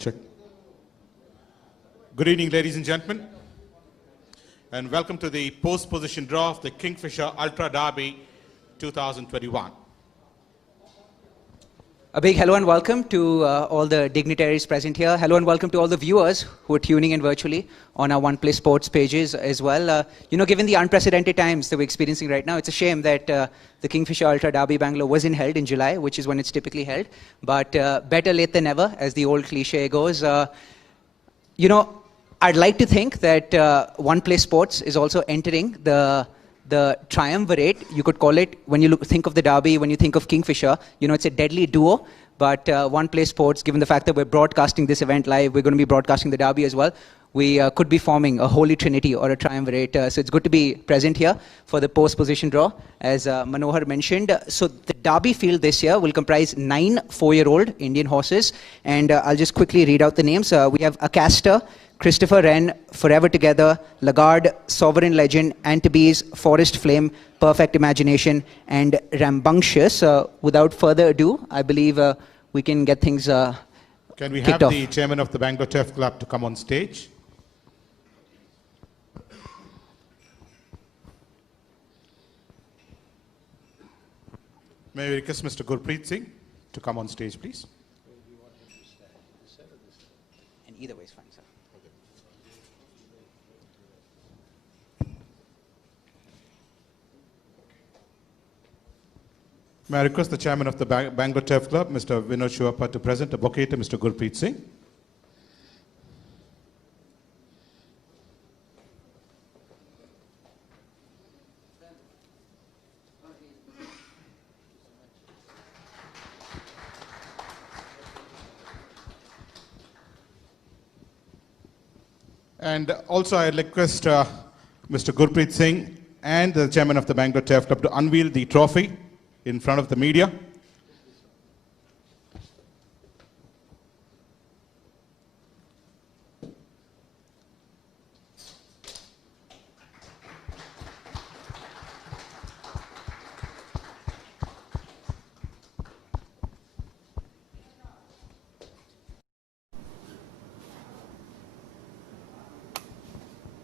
Check. Good evening, ladies and gentlemen, and welcome to the post-position draw of the Kingfisher Ultra Derby 2021. A big hello and welcome to all the dignitaries present here. Hello and welcome to all the viewers who are tuning in virtually on our OnePlay Sports pages as well. Given the unprecedented times that we're experiencing right now, it's a shame that the Kingfisher Ultra Derby Bangalore wasn't held in July, which is when it's typically held. But better late than never, as the old cliche goes. I'd like to think that OnePlay Sports is also entering the triumvirate, you could call it, when you think of the Derby, when you think of Kingfisher, it's a deadly duo. But OnePlay Sports, given the fact that we're broadcasting this event live, we're going to be broadcasting the Derby as well, we could be forming a holy trinity or a triumvirate. So it's good to be present here for the post-position draw, as Manohar mentioned. So the Derby field this year will comprise 9 4-year-old Indian horses. And I'll just quickly read out the names. We have Acaster, Christopher Wren, Forever Together, Lagarde, Sovereign Legend, Antibes, Forest Flame, Perfect Imagination, and Rambunctious. Without further ado, I believe we can get things Can we have the chairman of the Bangalore Turf Club to come on stage? May I request Mr. Gurpreet Singh to come on stage, please? And either way is fine, sir. May I request the chairman of the Bangalore Turf Club, Mr. Vinod Shivappa, to present a bouquet to Mr. Gurpreet Singh. And also I request Mr. Gurpreet Singh and the chairman of the Bangalore Turf Club to unveil the trophy in front of the media.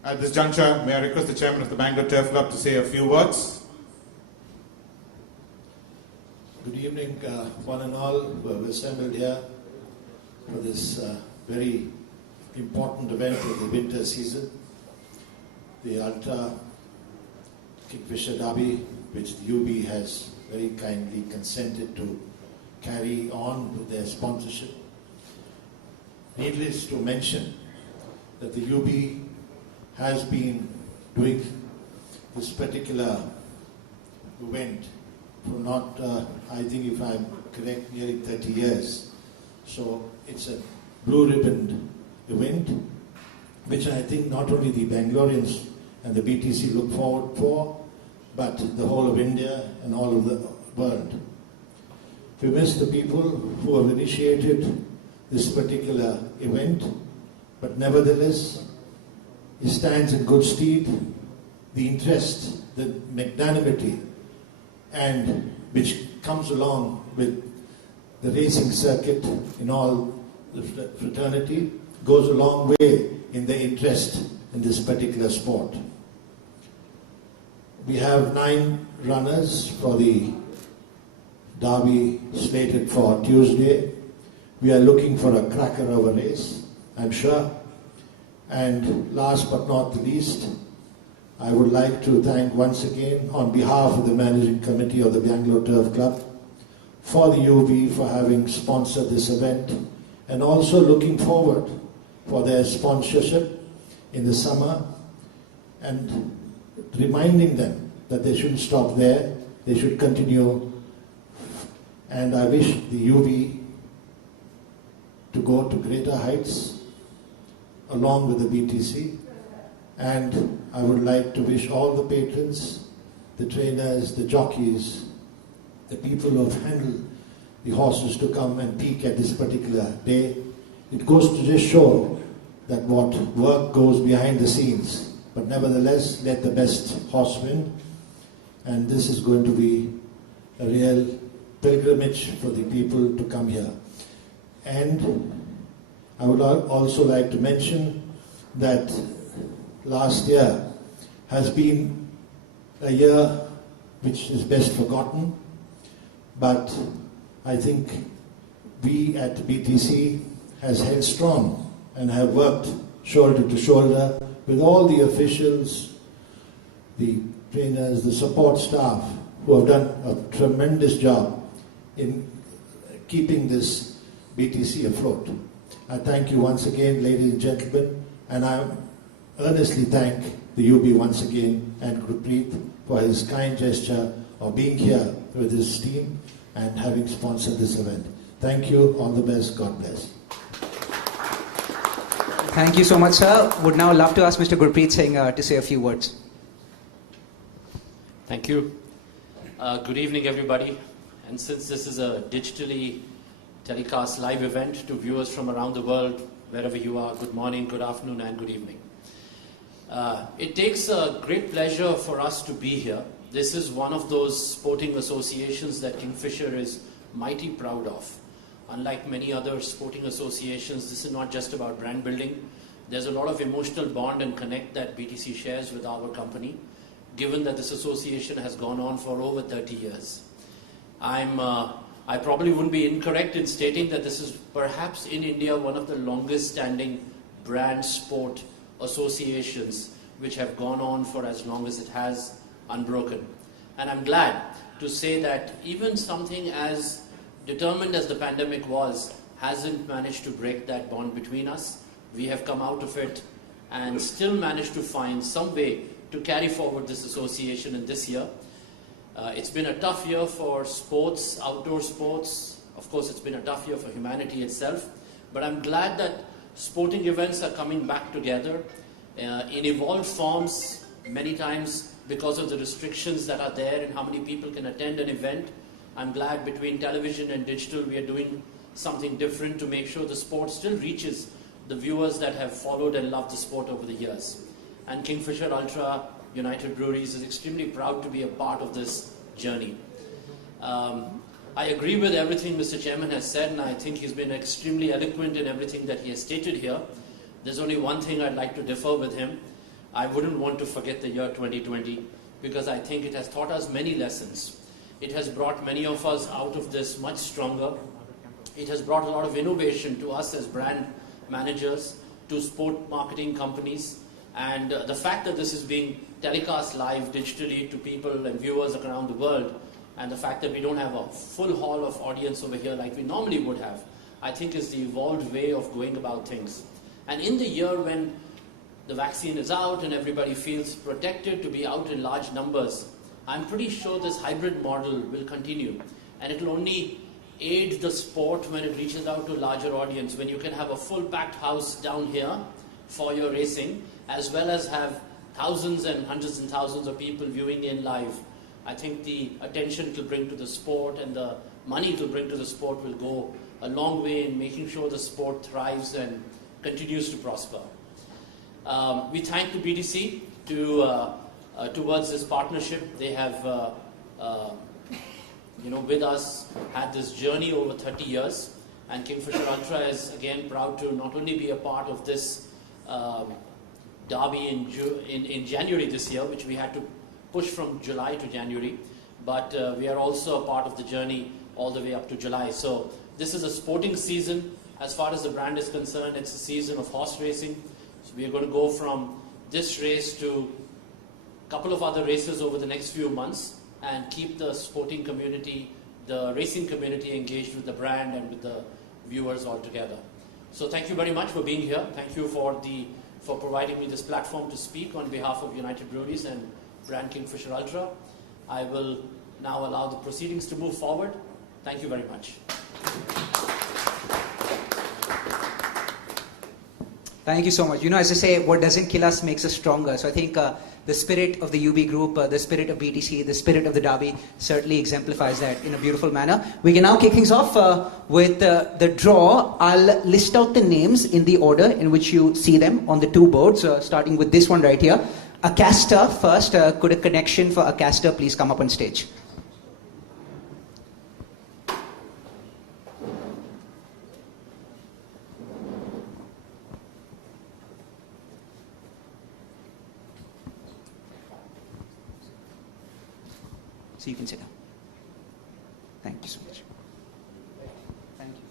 At this juncture, may I request the chairman of the Bangalore Turf Club to say a few words. Good evening, one and all who have assembled here for this very important event of the winter season, the Ultra Kingfisher Derby, which the UB has very kindly consented to carry on with their sponsorship. Needless to mention that the UB has been doing this particular event for not, I think if I'm correct, nearly 30 years. So it's a blue ribbon event, which I think not only the Bangaloreans and the BTC look forward for, but the whole of India and all of the world. We miss the people who have initiated this particular event, but nevertheless, it stands in good stead. The interest, the magnanimity, and which comes along with the racing circuit in all the fraternity goes a long way in the interest in this particular sport. We have 9 runners for the Derby slated for Tuesday. We are looking for a cracker of a race, I'm sure. And last but not the least, I would like to thank once again on behalf of the Managing Committee of the Bangalore Turf Club for the UB for having sponsored this event, and also looking forward for their sponsorship in the summer, and reminding them that they shouldn't stop there, they should continue. And I wish the UB to go to greater heights along with the BTC, and I would like to wish all the patrons, the trainers, the jockeys, the people who have handled the horses to come and peak at this particular day. It goes to just show that what work goes behind the scenes, but nevertheless, let the best horse win, and this is going to be a real pilgrimage for the people to come here. And I would also like to mention that last year has been a year which is best forgotten, but I think we at BTC has held strong and have worked shoulder to shoulder with all the officials, the trainers, the support staff who have done a tremendous job in keeping this BTC afloat. I thank you once again, ladies and gentlemen, and I earnestly thank the UB once again and Gurpreet for his kind gesture of being here with his team and having sponsored this event. Thank you, all the best, God bless. Thank you so much, sir. Would now love to ask Mr. Gurpreet Singh to say a few words. Thank you. Good evening, everybody. And since this is a digitally telecast live event to viewers from around the world, wherever you are, good morning, good afternoon, and good evening. It takes a great pleasure for us to be here. This is one of those sporting associations that Kingfisher is mighty proud of. Unlike many other sporting associations, this is not just about brand building. There's a lot of emotional bond and connect that BTC shares with our company, given that this association has gone on for over 30 years. I probably wouldn't be incorrect in stating that this is perhaps in India one of the longest standing brand sport associations which have gone on for as long as it has, unbroken. And I'm glad to say that even something as determined as the pandemic was hasn't managed to break that bond between us. We have come out of it and still managed to find some way to carry forward this association in this year. It's been a tough year for sports, outdoor sports. Of course, it's been a tough year for humanity itself. But I'm glad that sporting events are coming back together in evolved forms, many times because of the restrictions that are there and how many people can attend an event. I'm glad between television and digital we are doing something different to make sure the sport still reaches the viewers that have followed and loved the sport over the years. And Kingfisher Ultra United Breweries is extremely proud to be a part of this journey. I agree with everything Mr. Chairman has said, and I think he's been extremely eloquent in everything that he has stated here. There's only one thing I'd like to differ with him. I wouldn't want to forget the year 2020 because I think it has taught us many lessons. It has brought many of us out of this much stronger. It has brought a lot of innovation to us as brand managers, to sport marketing companies, and the fact that this is being telecast live digitally to people and viewers around the world, and the fact that we don't have a full hall of audience over here like we normally would have, I think is the evolved way of going about things. And in the year when the vaccine is out and everybody feels protected to be out in large numbers, I'm pretty sure this hybrid model will continue, and it will only aid the sport when it reaches out to a larger audience, when you can have a full packed house down here for your racing, as well as have thousands and hundreds and thousands of people viewing in live. I think the attention it will bring to the sport and the money it will bring to the sport will go a long way in making sure the sport thrives and continues to prosper. We thank the BTC towards this partnership. They have with us had this journey over 30 years, and Kingfisher Ultra is again proud to not only be a part of this derby in January this year, which we had to push from July to January, but we are also a part of the journey all the way up to July. So this is a sporting season. As far as the brand is concerned, it's a season of horse racing. So we are going to go from this race to a couple of other races over the next few months and keep the sporting community, the racing community engaged with the brand and with the viewers all together. So thank you very much for being here. Thank you for providing me this platform to speak on behalf of United Breweries and brand Kingfisher Ultra. I will now allow the proceedings to move forward. Thank you very much. Thank you so much. As I say, what doesn't kill us makes us stronger. So I think the spirit of the UB group, the spirit of BTC, the spirit of the Derby certainly exemplifies that in a beautiful manner. We can now kick things off with the draw. I'll list out the names in the order in which you see them on the two boards, starting with this one right here. Acaster first. Could a connection for Acaster please come up on stage? So you can sit down. Thank you so much. Thank you.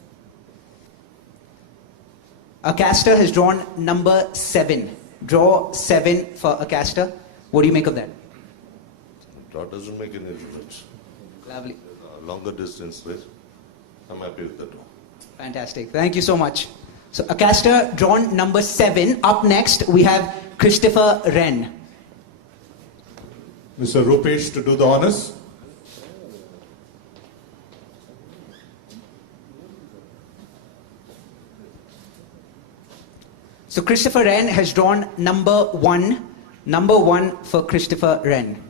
Acaster has drawn number 7. Draw 7 for Acaster. What do you make of that? Draw doesn't make any difference. Lovely. Longer distance race. I'm happy with the draw. Fantastic. Thank you so much. So Acaster drawn number 7. Up next we have Christopher Wren. Mr. Rupesh to do the honors. So Christopher Wren has drawn number 1. Number 1 for Christopher Wren.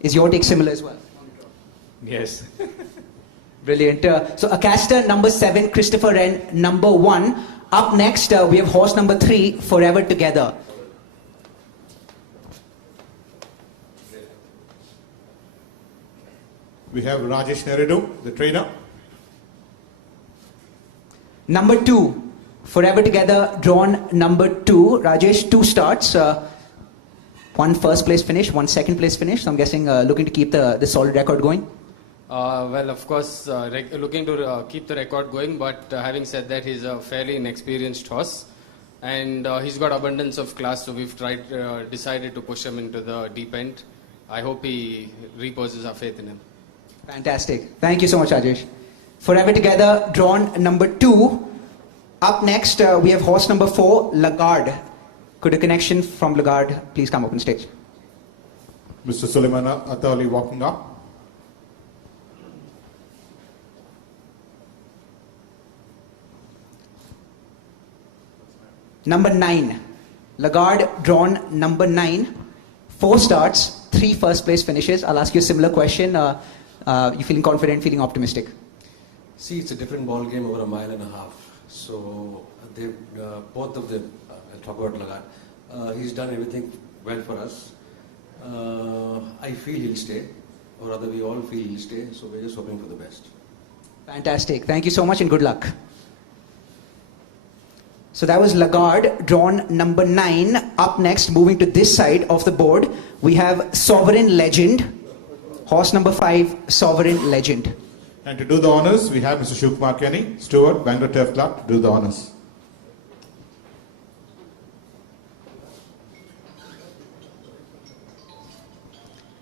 Is your take similar as well? Yes. Brilliant. So Acaster number 7, Christopher Wren number 1. Up next we have horse number 3, Forever Together. We have Rajesh Neredu, the trainer. Number 2, Forever Together, drawn number 2. Rajesh, 2 starts. 1 first place finish, 1 second place finish. So I'm guessing looking to keep the solid record going. Well, of course, looking to keep the record going, but having said that, he's a fairly inexperienced horse, and he's got abundance of class, so we've decided to push him into the deep end. I hope he reposes our faith in him. Fantastic. Thank you so much, Rajesh. Forever Together, drawn number 2. Up next, we have horse number 4, Lagarde. Could a connection from Lagarde please come up on stage? Mr. Suleimana Atali walking up. Number 9, Lagarde, drawn number 9. 4 starts, 3 first place finishes. I'll ask you a similar question. You feeling confident, feeling optimistic? See, it's a different ball game over a mile and a half. So they, both of them, I'll talk about Lagarde. He's done everything well for us. I feel he'll stay, or rather we all feel he'll stay. So we're just hoping for the best. Fantastic. Thank you so much and good luck. So that was Lagarde, drawn number 9. Up next, moving to this side of the board, we have Sovereign Legend. Horse number 5, Sovereign Legend. And to do the honors, we have Mr. Shivkumar Kenny, steward, Bangalore Turf Club, to do the honors.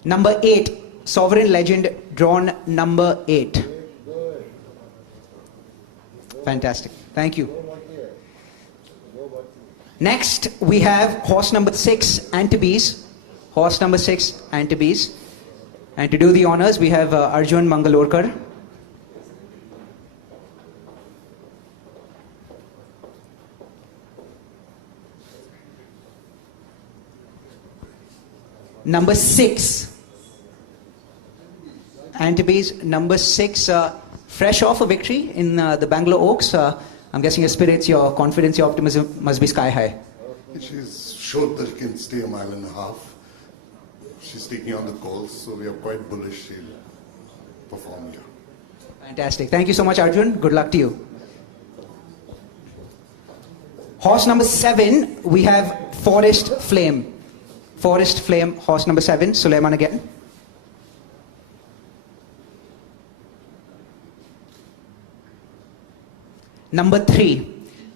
Number 8, Sovereign Legend, drawn number 8. Fantastic. Thank you. Next, we have horse number 6, Antibes. Horse number 6, Antibes. And to do the honors, we have Arjun Mangalorkar. Number 6, Antibes, number 6, fresh off a victory in the Bangalore Oaks. I'm guessing your spirits, your confidence, your optimism must be sky high. She's showed that she can stay a mile and a half. She's taking on the calls, so we are quite bullish she'll perform here. Fantastic. Thank you so much, Arjun. Good luck to you. Horse number 7, we have Forest Flame. Forest Flame, horse number 7. Suleiman again. Number 3,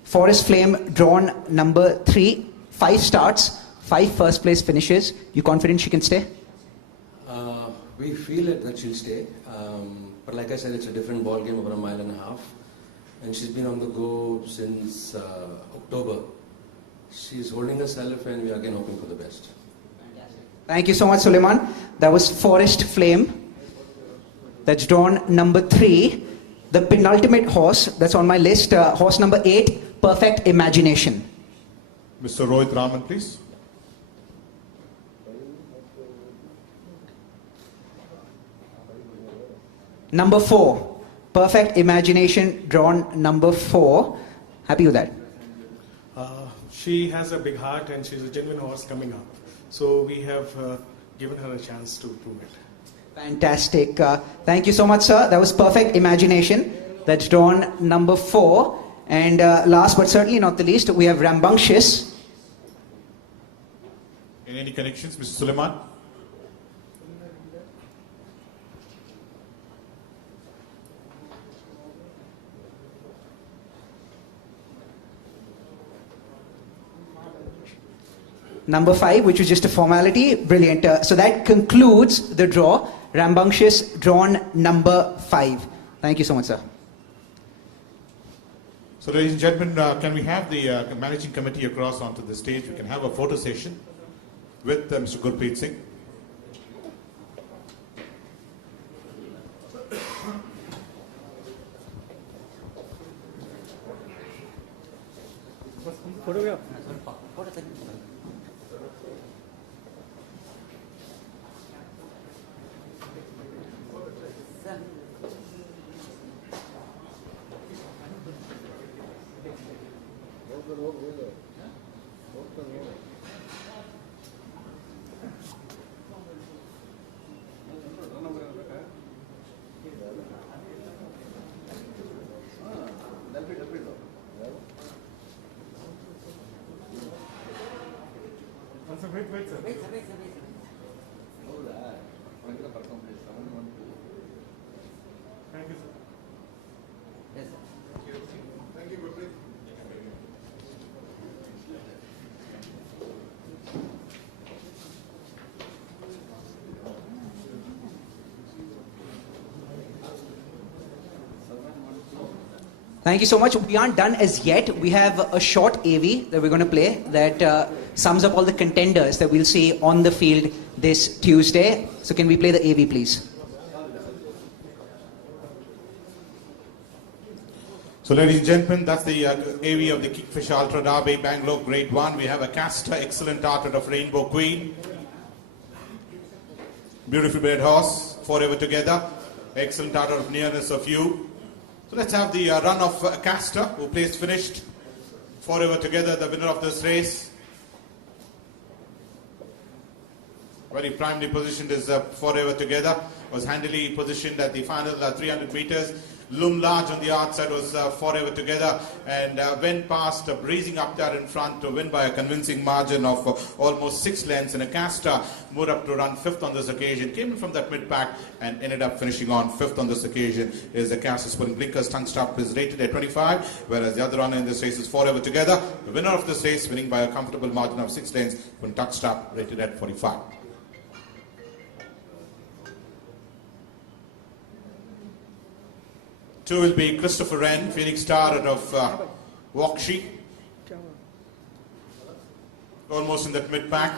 Forest Flame, drawn number 3. 5 starts, 5 first place finishes. You confident she can stay? We feel it that she'll stay. But like I said, it's a different ball game over a mile and a half. And she's been on the go since October. She's holding herself and we are again hoping for the best. Thank you so much, Suleiman. That was Forest Flame. That's drawn number 3. The penultimate horse that's on my list, horse number 8, Perfect Imagination. Mr. Rohit Raman, please. Number 4, Perfect Imagination, drawn number 4. Happy with that? She has a big heart and she's a genuine horse coming up. So we have given her a chance to prove it. Fantastic. Thank you so much, sir. That was Perfect Imagination. That's drawn number 4. And last but certainly not the least, we have Rambunctious. Any connections, Mr. Suleiman? Number 5, which was just a formality. Brilliant. So that concludes the draw. Rambunctious drawn number 5. Thank you so much, sir. So, ladies and gentlemen, can we have the managing committee across onto the stage? We can have a photo session with Mr. Gurpreet Singh. Thank you so much. We aren't done as yet. We have a short AV that we're going to play that sums up all the contenders that we'll see on the field this Tuesday. So can we play the AV, please? So, ladies and gentlemen, that's the AV of the Kingfisher Ultra Derby Bangalore Grade 1. We have a caster, excellent art of Rainbow Queen. Beautiful bred horse, forever together. Excellent art of Nearness of You. So let's have the run of caster, who placed finished forever together, the winner of this race. Very primely positioned is forever together. Was handily positioned at the final 300 meters. Loom large on the outside was forever together, and went past breezing up there in front to win by a convincing margin of almost 6 lengths. And a caster moved up to run 5th on this occasion, came in from that mid pack and ended up finishing on 5th on this occasion. Is a caster putting blinkers, tongue strap is rated at 25, whereas the other runner in this race is forever together. The winner of this race, winning by a comfortable margin of 6 lengths, with tongue strap rated at 45. Two will be Christopher Wren, Phoenix Star out of Wakshi. Almost in that mid-pack,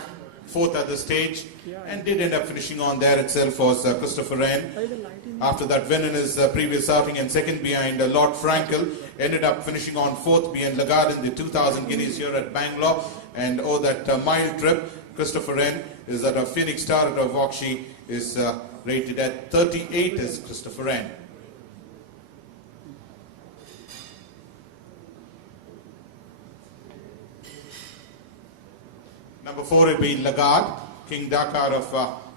4th at the stage, and did end up finishing on there itself was Christopher Wren. After that win in his previous outing, and second behind Lord Frankel, ended up finishing on 4th behind Lagarde in the 2000 guineas here at Bangalore. And that mile trip, Christopher Wren is at a Phoenix Star out of Wakshi, is rated at 38 as Christopher Wren. Number 4 will be Lagarde, King Dakar of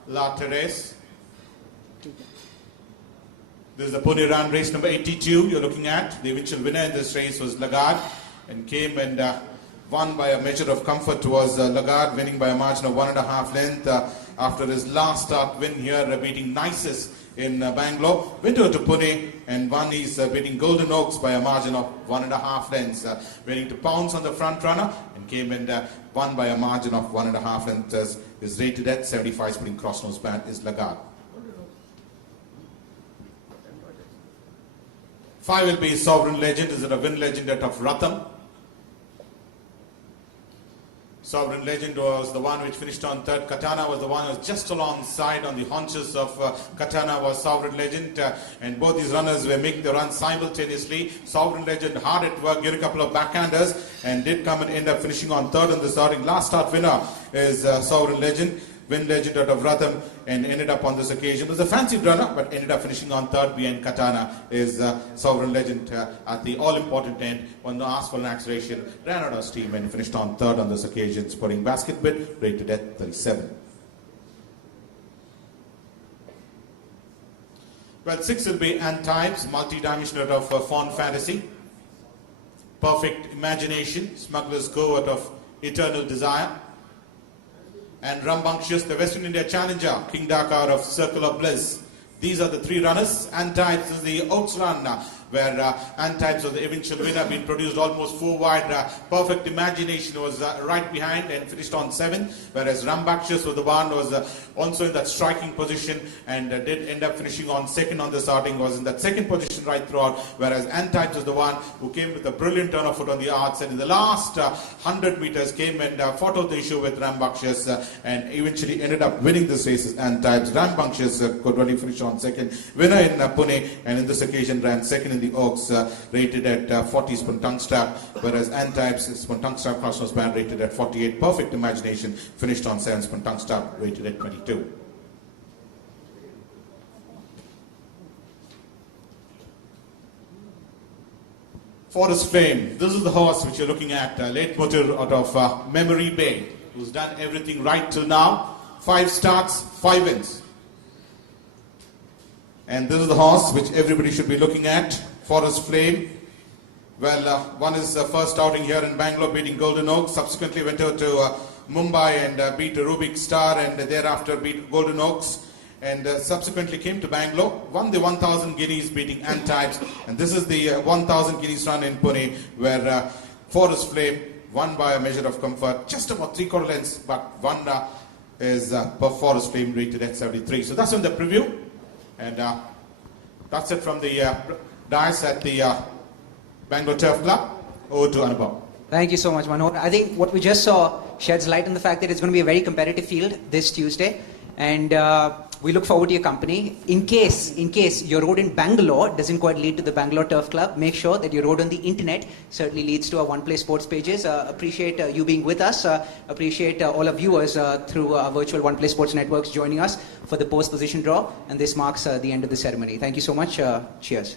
La Therese. This is the pony run race number 82 you're looking at. The eventual winner in this race was Lagarde, and came and won by a measure of comfort. Was Lagarde, winning by a margin of 1.5 length after his last start win here, beating Nisus in Bangalore. Went over to Pune and won his beating Golden Oaks by a margin of 1.5 lengths. Winning to pounce on the front runner, and came and won by a margin of 1.5 lengths. Is rated at 75, putting cross nose band is Lagarde. 5 will be Sovereign Legend. Is it a win legend of Ratham? Sovereign Legend was the one which finished on 3rd. Katana was the one who was just alongside on the haunches of Katana was Sovereign Legend. And both these runners were making the run simultaneously. Sovereign Legend hard at work, getting a couple of backhanders, and did come and end up finishing on 3rd in the starting. Last start winner is Sovereign Legend. Win legend out of Ratham, and ended up on this occasion. It was a fancied runner, but ended up finishing on 3rd behind Katana. Is Sovereign Legend at the all-important end. Won the ask for an acceleration, ran out of steam, and finished on 3rd on this occasion, sporting basket bid, rated at 37. Well, 6 will be Antimes, multi-dimensional out of Fawn Fantasy. Perfect Imagination, Smuggler's Go out of Eternal Desire. And Rambunctious, the Western India Challenger, King Dakar of Circle of Bliss. These are the 3 runners. Antimes is the Oaks run, where Antypes was the eventual winner, being produced almost 4 wide. Perfect Imagination was right behind and finished on 7, whereas Rambunctious was the one who was also in that striking position and did end up finishing on 2nd on the starting, was in that 2nd position right throughout, whereas Antypes was the one who came with a brilliant turn of foot on the arts, and in the last 100 meters came and fought out the issue with Rambunctious and eventually ended up winning this race. Antypes, Rambunctious could only finish on 2nd, winner in Pune, and in this occasion ran 2nd in the Oaks, rated at 40 spun tongue strap, whereas Antypes spun tongue strap cross band rated at 48. Perfect Imagination finished on 7 spun tongue strap rated at 22. Forest Flame, this is the horse which you're looking at, late motor out of Memory Bay, who's done everything right till now. 5 starts, 5 wins. And this is the horse which everybody should be looking at, Forest Flame. Well, one is first outing here in Bangalore, beating Golden Oak, subsequently went out to Mumbai and beat Rubik Star, and thereafter beat Golden Oaks, and subsequently came to Bangalore, won the 1000 guineas beating Antypes, and this is the 1000 guineas run in Pune, where Forest Flame won by a measure of comfort, just about 3/4 lengths, but one is per Forest Flame rated at 73. So that's on the preview, and that's it from the dais at the Bangalore Turf Club. Over to Anubhav. Thank you so much, Manoj. I think what we just saw sheds light on the fact that it's going to be a very competitive field this Tuesday, and we look forward to your company. In case your road in Bangalore doesn't quite lead to the Bangalore Turf Club, make sure that your road on the internet certainly leads to our One Play Sports pages. Appreciate you being with us. Appreciate all our viewers through our virtual One Play Sports networks joining us for the post position draw, and this marks the end of the ceremony. Thank you so much. Cheers.